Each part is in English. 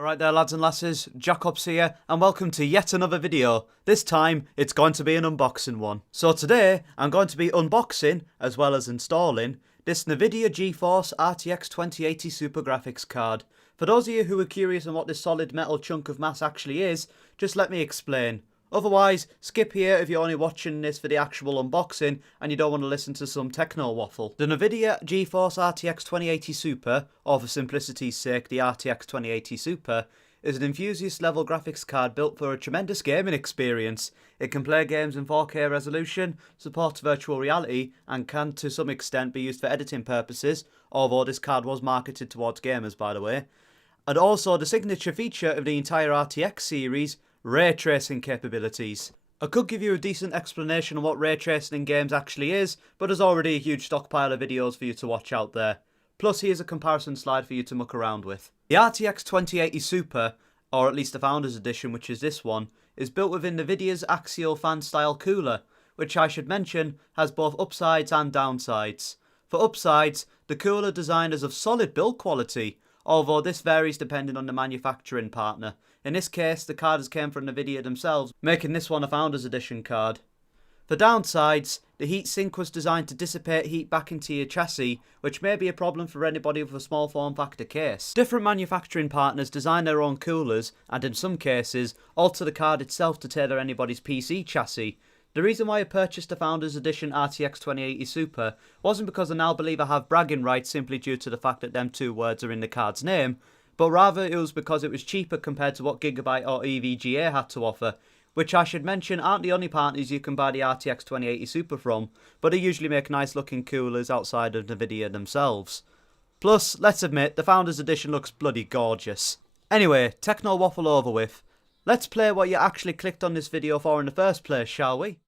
Alright there lads and lasses, JackOps here and welcome to yet another video. This time it's going to be an unboxing one. So today I'm going to be unboxing as well as installing this NVIDIA GeForce RTX 2080 Super Graphics card. For those of you who are curious on what this solid metal chunk of mass actually is, just let me explain. Otherwise, skip here if you're only watching this for the actual unboxing and you don't want to listen to some techno waffle. The NVIDIA GeForce RTX 2080 Super, or for simplicity's sake the RTX 2080 Super, is an enthusiast level graphics card built for a tremendous gaming experience. It can play games in 4K resolution, supports virtual reality, and can to some extent be used for editing purposes, although this card was marketed towards gamers by the way. And also the signature feature of the entire RTX series, ray tracing capabilities. I could give you a decent explanation on what ray tracing in games actually is, but there's already a huge stockpile of videos for you to watch out there. Plus here's a comparison slide for you to muck around with. The RTX 2080 Super, or at least the Founders Edition, which is this one, is built within NVIDIA's Axial fan style cooler, which I should mention has both upsides and downsides. For upsides, the cooler design is of solid build quality, although this varies depending on the manufacturing partner. In this case, the card has came from NVIDIA themselves, making this one a Founders Edition card. For downsides, the heatsink was designed to dissipate heat back into your chassis, which may be a problem for anybody with a small form factor case. Different manufacturing partners design their own coolers, and in some cases, alter the card itself to tailor anybody's PC chassis. The reason why I purchased the Founders Edition RTX 2080 Super wasn't because I now believe I have bragging rights simply due to the fact that them two words are in the card's name, but rather it was because it was cheaper compared to what Gigabyte or EVGA had to offer, which I should mention aren't the only partners you can buy the RTX 2080 Super from, but they usually make nice looking coolers outside of NVIDIA themselves. Plus, let's admit, the Founders Edition looks bloody gorgeous. Anyway, techno waffle over with. Let's play what you actually clicked on this video for in the first place, shall we?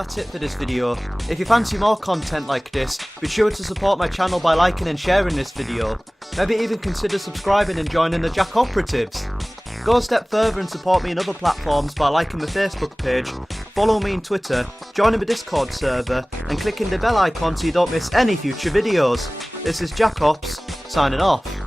that's it for this video. If you fancy more content like this, be sure to support my channel by liking and sharing this video. Maybe even consider subscribing and joining the Jack Operatives. Go a step further and support me in other platforms by liking my Facebook page, follow me on Twitter, joining my Discord server, and clicking the bell icon so you don't miss any future videos. This is JackOps, signing off.